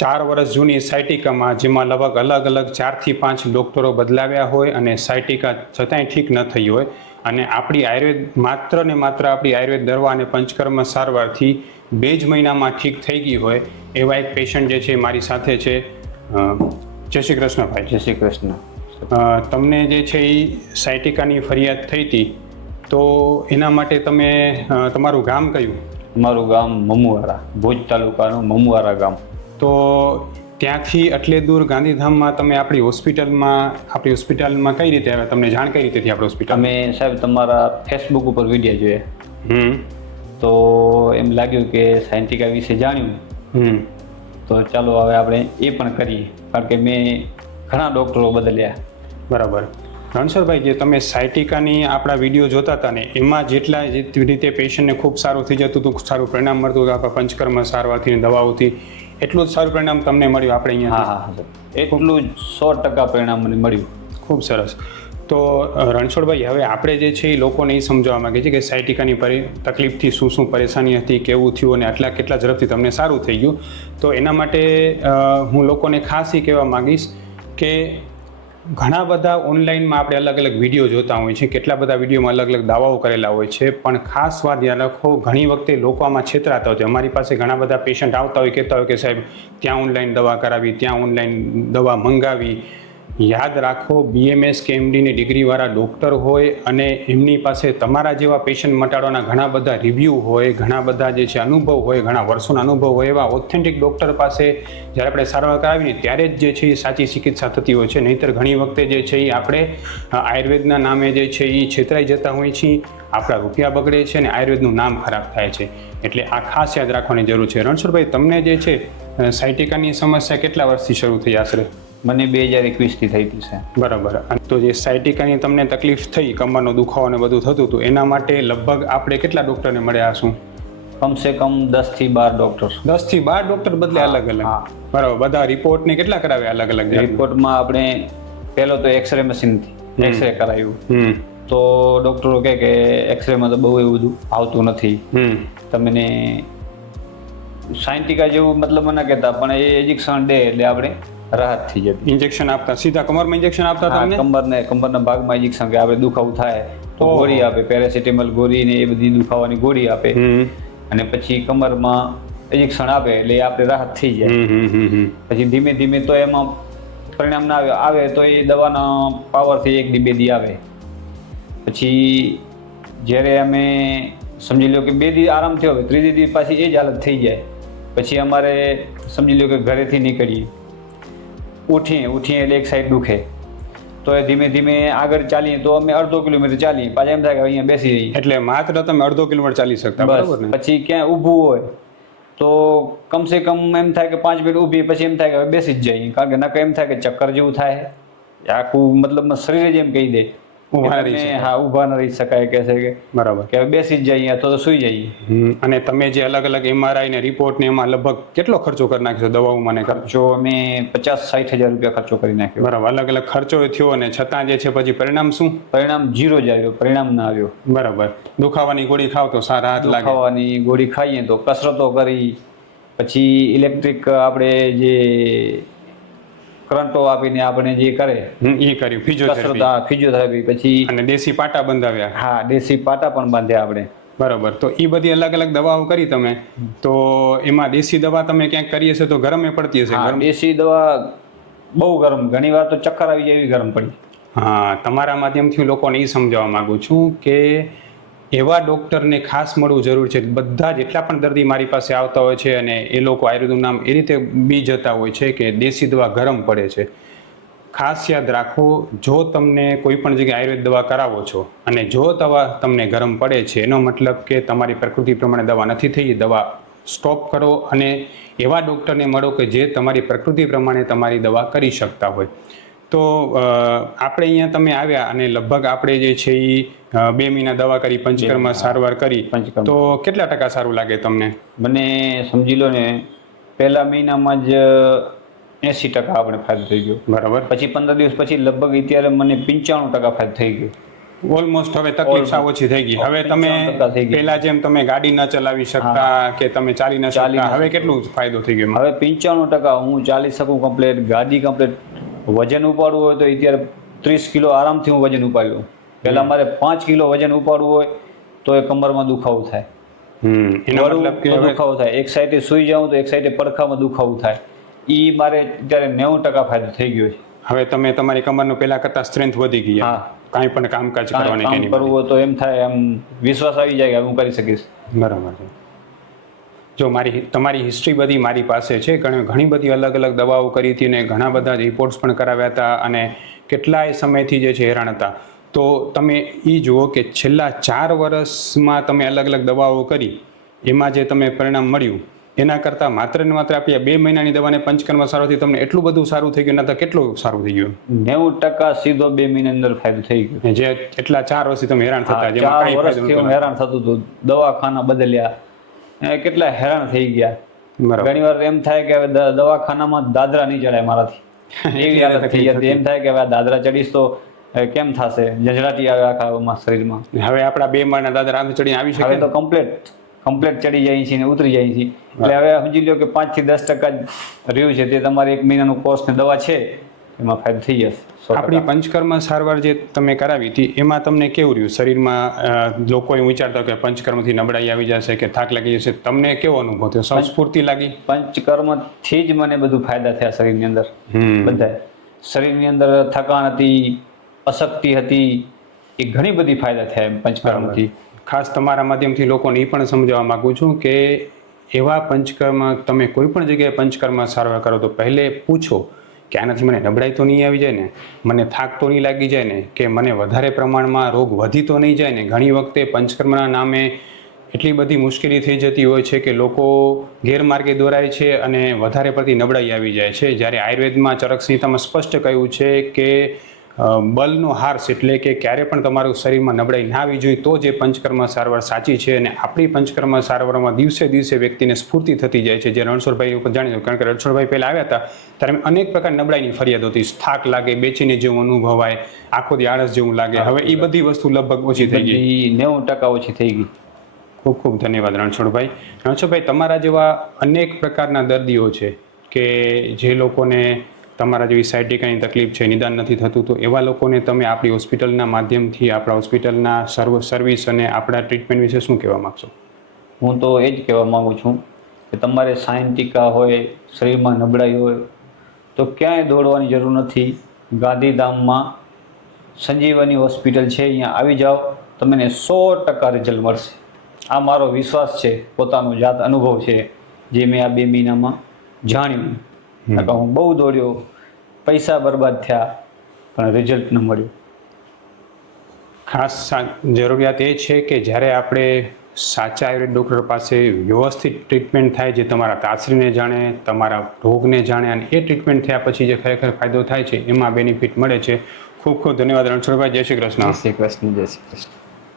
ચાર વર્ષ જૂની સાયટિકામાં જેમાં લગભગ અલગ અલગ ચારથી પાંચ ડૉક્ટરો બદલાવ્યા હોય અને સાયટિકા છતાંય ઠીક ન થઈ હોય. અને આપણી આયુર્વેદ માત્ર ને માત્ર આપણી આયુર્વેદ દરવા અને પંચકર્મ સારવારથી બે જ મહિનામાં ઠીક થઈ ગઈ હોય એવા એક પેશન્ટ જે છે મારી સાથે છે. જય શ્રી કૃષ્ણભાઈ. જય શ્રી કૃષ્ણ. તમને જે છે એ સાયટિકાની ફરિયાદ થઈ હતી તો એના માટે તમે તમારું ગામ કયું? મારું ગામ મમુવારા ભુજ તાલુકાનું મમુવારા ગામ. તો ત્યાંથી એટલે દૂર ગાંધીધામમાં તમે આપણી હોસ્પિટલમાં આપણી હોસ્પિટલમાં કઈ રીતે આવ્યા? તમને જાણ કઈ રીતે થઈ આપણી હોસ્પિટલ? અમે સાહેબ તમારા ફેસબુક ઉપર વીડિયો જોયા. હમ. તો એમ લાગ્યું કે સાયન્ટિકા વિશે જાણ્યું. હમ. તો ચાલો હવે આપણે એ પણ કરીએ. કારણ કે મેં ઘણા ડૉક્ટરો બદલ્યા. બરાબર. રણછોડભાઈ જે તમે સાયટિકાની આપણા વીડિયો જોતા હતા ને એમાં જેટલા જે રીતે પેશન્ટને ખૂબ સારું થઈ જતું હતું સારું પરિણામ મળતું હતું આપણા પંચકર્મ સારવારથી દવાઓથી એટલું જ સારું પરિણામ તમને મળ્યું આપણે અહીંયા હા હા હા. એટલું જ સો ટકા પરિણામ મને મળ્યું. ખૂબ સરસ. તો રણછોડભાઈ હવે આપણે જે છે એ લોકોને એ સમજાવવા માગીએ છીએ કે સાયટિકાની પરી તકલીફથી શું શું પરેશાની હતી કેવું થયું અને આટલા કેટલા ઝડપથી તમને સારું થઈ ગયું. તો એના માટે હું લોકોને ખાસ એ કહેવા માંગીશ કે ઘણા બધા ઓનલાઈનમાં આપણે અલગ અલગ વીડિયો જોતા હોય છે. કેટલા બધા વિડીયોમાં અલગ અલગ દાવાઓ કરેલા હોય છે. પણ ખાસ વાત ધ્યાન રાખો, ઘણી વખતે લોકો આમાં છેતરાતા હોય છે. અમારી પાસે ઘણા બધા પેશન્ટ આવતા હોય, કહેતા હોય કે સાહેબ, ત્યાં ઓનલાઈન દવા કરાવી, ત્યાં ઓનલાઈન દવા મંગાવી. યાદ રાખો બીએમએસ કે એમડીની ડિગ્રીવાળા ડૉક્ટર હોય અને એમની પાસે તમારા જેવા પેશન્ટ મટાડવાના ઘણા બધા રિવ્યૂ હોય, ઘણા બધા જે છે અનુભવ હોય, ઘણા વર્ષોના અનુભવ હોય એવા ઓથેન્ટિક ડૉક્ટર પાસે જ્યારે આપણે સારવાર કરાવીને ત્યારે જ જે છે એ સાચી ચિકિત્સા થતી હોય છે. નહીંતર ઘણી વખતે જે છે એ આપણે આયુર્વેદના નામે જે છે એ છેતરાઈ જતા હોઈએ છીએ, આપણા રૂપિયા બગડે છે અને આયુર્વેદનું નામ ખરાબ થાય છે. એટલે આ ખાસ યાદ રાખવાની જરૂર છે. રણછોડભાઈ, તમને જે છે સાયટિકાની સમસ્યા કેટલા વર્ષથી શરૂ થઈ આશરે? મને બે હજાર એકવીસથી થઈ હતી છે બરાબર. અને તો જે સાયટિકાની તમને તકલીફ થઈ કમરનો દુખાવો ને બધું થતું હતું એના માટે લગભગ આપણે કેટલા ડૉક્ટરને મળ્યા હશું? કમસે કમ દસથી બાર ડૉક્ટર. દસથી બાર ડૉક્ટર બદલે અલગ અલગ. બરાબર. બધા રિપોર્ટ ને કેટલા કરાવ્યા અલગ અલગ? રિપોર્ટમાં આપણે પહેલો તો એક્સરે મશીનથી એક્સરે કરાવ્યું તો ડૉક્ટરો કહે કે એક્સરેમાં તો બહુ એવું બધું આવતું નથી. તમને સાયન્ટિકા જેવું મતલબ મને કહેતા પણ એ એજિક્શન દે એટલે આપણે રાહત થઈ જતી. ઇન્જેક્શન આપતા સીધા કમરમાં ઇન્જેક્શન આપતા તમને? કમરને કમરના ભાગમાં ઇન્જેક્શન કે આપણે દુખાવું થાય તો ગોળી આપે પેરાસિટામોલ ગોળી ને એ બધી દુખાવાની ગોળી આપે. અને પછી કમરમાં ઇન્જેક્શન આપે એટલે આપણે રાહત થઈ જાય. પછી ધીમે ધીમે તો એમાં પરિણામ ના આવે આવે તો એ દવાના પાવરથી એક દી બે દી આવે. પછી જ્યારે અમે સમજી લો કે બે દી આરામ થયો હવે ત્રીજી દી પાછી એ જ હાલત થઈ જાય. પછી અમારે સમજી લો કે ઘરેથી નીકળીએ. ઉઠીએ ઉઠીએ એટલે એક સાઈડ દુખે. તો એ ધીમે ધીમે આગળ ચાલીએ તો અમે અડધો કિલોમીટર ચાલીએ. પાછા એમ થાય કે અહીંયા બેસી રહીએ. એટલે માત્ર તમે અડધો કિલોમીટર ચાલી શકતા બરાબર ને? પછી ક્યાં ઊભું હોય તો કમસે કમ એમ થાય કે પાંચ મિનિટ ઊભી પછી એમ થાય કે હવે બેસી જ જઈએ. કારણ કે નકર એમ થાય કે ચક્કર જેવું થાય. આખું મતલબ શરીરે જ એમ કહી દે. ઊભા રહી શકાય. હા ન રહી શકાય કે છે કે બરાબર. કે બેસી જ જઈએ અથવા તો સુઈ જઈએ. અને તમે જે અલગ અલગ એમઆરઆઈ ને રિપોર્ટ ને એમાં લગભગ કેટલો ખર્ચો કરી નાખ્યો દવાઓમાં ને ખર્ચો? અમે પચાસ સાઠ હજાર રૂપિયા ખર્ચો કરી નાખ્યો. બરાબર અલગ અલગ ખર્ચો થયો અને છતાં જે છે પછી પરિણામ શું? પરિણામ જીરો જ આવ્યો પરિણામ ના આવ્યો. બરાબર. દુખાવાની ગોળી ખાવ તો સારા હાથ લાગે. દુખાવાની ગોળી ખાઈએ તો કસરતો કરી પછી ઇલેક્ટ્રિક આપણે જે કરંટો આપીને આપણે જે કરે એ કર્યું ફિઝિયોથેરાપી ફિઝિયોથેરાપી પછી અને દેશી પાટા બંધાવ્યા. હા દેશી પાટા પણ બાંધ્યા આપણે. બરાબર તો એ બધી અલગ અલગ દવાઓ કરી તમે. તો એમાં દેશી દવા તમે ક્યાંક કરી હશે તો ગરમે પડતી હશે દેશી દવા બહુ ગરમ ઘણી વાર તો ચક્કર આવી જાય એવી ગરમ પડી. હા તમારા માધ્યમથી લોકોને એ સમજાવવા માંગુ છું કે એવા ડૉક્ટરને ખાસ મળવું જરૂર છે. બધા જેટલા પણ દર્દી મારી પાસે આવતા હોય છે અને એ લોકો આયુર્વેદનું નામ એ રીતે બી જતા હોય છે કે દેશી દવા ગરમ પડે છે. ખાસ યાદ રાખો, જો તમને કોઈ પણ જગ્યાએ આયુર્વેદ દવા કરાવો છો અને જો દવા તમને ગરમ પડે છે, એનો મતલબ કે તમારી પ્રકૃતિ પ્રમાણે દવા નથી થઈ, દવા સ્ટોપ કરો અને એવા ડૉક્ટરને મળો કે જે તમારી પ્રકૃતિ પ્રમાણે તમારી દવા કરી શકતા હોય. તો આપણે અહીંયા તમે આવ્યા અને લગભગ આપણે જે છે એ બે મહિના દવા કરી પંચકર્મ સારવાર કરી. તો કેટલા ટકા સારું લાગે તમને? મને સમજી લો ને પહેલા મહિનામાં જ એંસી ટકા આપણે ફાયદો થઈ ગયો. બરાબર. પછી પંદર દિવસ પછી લગભગ અત્યારે મને પંચાણું ટકા ફાયદો થઈ ગયો. ઓલમોસ્ટ હવે તકલીફ સાવ ઓછી થઈ ગઈ. હવે તમે 95% થઈ ગઈ. પહેલા જેમ તમે ગાડી ન ચલાવી શકતા કે તમે ચાલી ન શકતા હવે કેટલું ફાયદો થઈ ગયો હવે પંચાણું ટકા હું ચાલી શકું કમ્પ્લેટ ગાડી કમ્પ્લેટ વજન ઉપાડવું હોય તો અત્યારે ત્રીસ કિલો આરામથી હું વજન ઉપાડી લઉં પહેલા મારે પાંચ કિલો વજન ઉપાડવું હોય તો એ કમરમાં દુખાવો થાય. દુખાવો થાય. એક સાઈડે સુઈ જાઉં તો એક સાઈડે પડખામાં દુખાવો થાય. એ મારે અત્યારે નેવું ટકા ફાયદો થઈ ગયો છે. હવે તમે તમારી કમરનો પહેલા કરતા સ્ટ્રેન્થ વધી ગઈ હા. કાંઈ પણ કામકાજ કરવાની કરવું હોય તો એમ થાય એમ વિશ્વાસ આવી જાય કે હું કરી શકીશ. બરાબર છે. જો મારી તમારી હિસ્ટ્રી બધી મારી પાસે છે ઘણી ઘણી બધી અલગ અલગ દવાઓ કરી હતી ને ઘણા બધા રિપોર્ટ્સ પણ કરાવ્યા હતા અને કેટલાય સમયથી જે છે હેરાન હતા. તો તમે એ જુઓ કે છેલ્લા ચાર વર્ષમાં તમે અલગ અલગ દવાઓ કરી એમાં જે તમે પરિણામ મળ્યું એના કરતાં માત્ર ને માત્ર આપી બે મહિનાની દવાને પંચકર્મ સારોથી તમને એટલું બધું સારું થઈ ગયું ના કેટલું સારું થઈ ગયું? નેવું ટકા સીધો બે મહિના અંદર ફાયદો થઈ ગયો. જે એટલા ચાર વર્ષથી તમે હેરાન થતા. હેરાન થતું હતું દવાખાના બદલ્યા કેટલા હેરાન થઈ ગયા. ઘણી વાર એમ થાય કે દવાખાનામાં દાદરા નહીં ચડાય મારાથી. એવી હાલત થઈ જતી. એમ થાય કે હવે દાદરા ચડીશ તો કેમ થશે? ઝઝડાટી આવે આખા શરીરમાં. હવે આપણા બે માળના દાદરા આમ ચડીને આવી શકે? તો કમ્પ્લેટ કમ્પ્લેટ ચડી જાય છે ને ઉતરી જાય છે. એટલે હવે સમજી લો કે પાંચથી દસ ટકા જ રહ્યું છે. તે તમારે એક મહિનાનું કોર્સ ને દવા છે. એમાં ફાયદો થઈ જશે આપણી પંચકર્મ સારવાર જે તમે કરાવી હતી એમાં તમને કેવું રહ્યું? શરીરમાં લોકો એવું વિચારતા કે પંચકર્મથી નબળાઈ આવી જશે કે થાક લાગી જશે. તમને કેવો અનુભવ થયો? સંસ્ફૂર્તિ લાગી? પંચકર્મથી જ મને બધું ફાયદા થયા શરીરની અંદર. બધાય. શરીરની અંદર થકાણ હતી અશક્તિ હતી એ ઘણી બધી ફાયદા થયા પંચકર્મથી. ખાસ તમારા માધ્યમથી લોકોને એ પણ સમજાવવા માગું છું કે એવા પંચકર્મ તમે કોઈ પણ જગ્યાએ પંચકર્મ સારવાર કરો તો પહેલે પૂછો કે આનાથી મને નબળાઈ તો નહીં આવી જાય ને? મને થાક તો નહીં લાગી જાય ને? કે મને વધારે પ્રમાણમાં રોગ વધી તો નહીં જાય ને? ઘણી વખતે પંચકર્મના નામે એટલી બધી મુશ્કેલી થઈ જતી હોય છે કે લોકો ગેરમાર્ગે દોરાય છે અને વધારે પડતી નબળાઈ આવી જાય છે. જ્યારે આયુર્વેદમાં ચરક સંહિતામાં સ્પષ્ટ કહ્યું છે કે બલનો હાર્સ એટલે કે ક્યારે પણ તમારું શરીરમાં નબળાઈ ના આવી જોઈએ તો જે પંચકર્મ સારવાર સાચી છે અને આપણી પંચકર્મ સારવારમાં દિવસે દિવસે વ્યક્તિને સ્ફૂર્તિ થતી જાય છે. જે રણછોડભાઈ ઉપર જાણીશું કારણ કે રણછોડભાઈ પહેલાં આવ્યા હતા ત્યારે અનેક પ્રકાર નબળાઈની ફરિયાદ હતી. થાક લાગે બેચીને જેવું અનુભવાય આખો દી આળસ જેવું લાગે. હવે એ બધી વસ્તુ લગભગ ઓછી થઈ ગઈ. નેવું ટકા ઓછી થઈ ગઈ. ખૂબ ખૂબ ધન્યવાદ રણછોડભાઈ. રણછોડભાઈ તમારા જેવા અનેક પ્રકારના દર્દીઓ છે કે જે લોકોને તમારા જેવી સાયટિકાની તકલીફ છે, નિદાન નથી થતું, તો એવા લોકોને તમે આપણી હોસ્પિટલના માધ્યમથી, આપણા હોસ્પિટલના સર્વ સર્વિસ અને આપણા ટ્રીટમેન્ટ વિશે શું કહેવા માગશો? હું તો એ જ કહેવા માગું છું કે તમારે સાયન્ટિકા હોય, શરીરમાં નબળાઈ હોય, તો ક્યાંય દોડવાની જરૂર નથી. ગાંધીધામમાં સંજીવની હોસ્પિટલ છે, અહીંયા આવી જાઓ, તમને સો ટકા રિઝલ્ટ મળશે. આ મારો વિશ્વાસ છે, પોતાનો જાત અનુભવ છે, જે મેં આ બે મહિનામાં જાણ્યું. નકર હું બહુ દોડ્યો પૈસા બરબાદ થયા પણ રિઝલ્ટ ન મળ્યું. ખાસ જરૂરિયાત એ છે કે જ્યારે આપણે સાચા આયુર્વેદ ડૉક્ટર પાસે વ્યવસ્થિત ટ્રીટમેન્ટ થાય જે તમારા તાસરીને જાણે તમારા રોગને જાણે અને એ ટ્રીટમેન્ટ થયા પછી જે ખરેખર ફાયદો થાય છે એમાં બેનિફિટ મળે છે. ખૂબ ખૂબ ધન્યવાદ રણછોડભાઈ. જય શ્રી કૃષ્ણ. જય શ્રી કૃષ્ણ જય શ્રી કૃષ્ણ.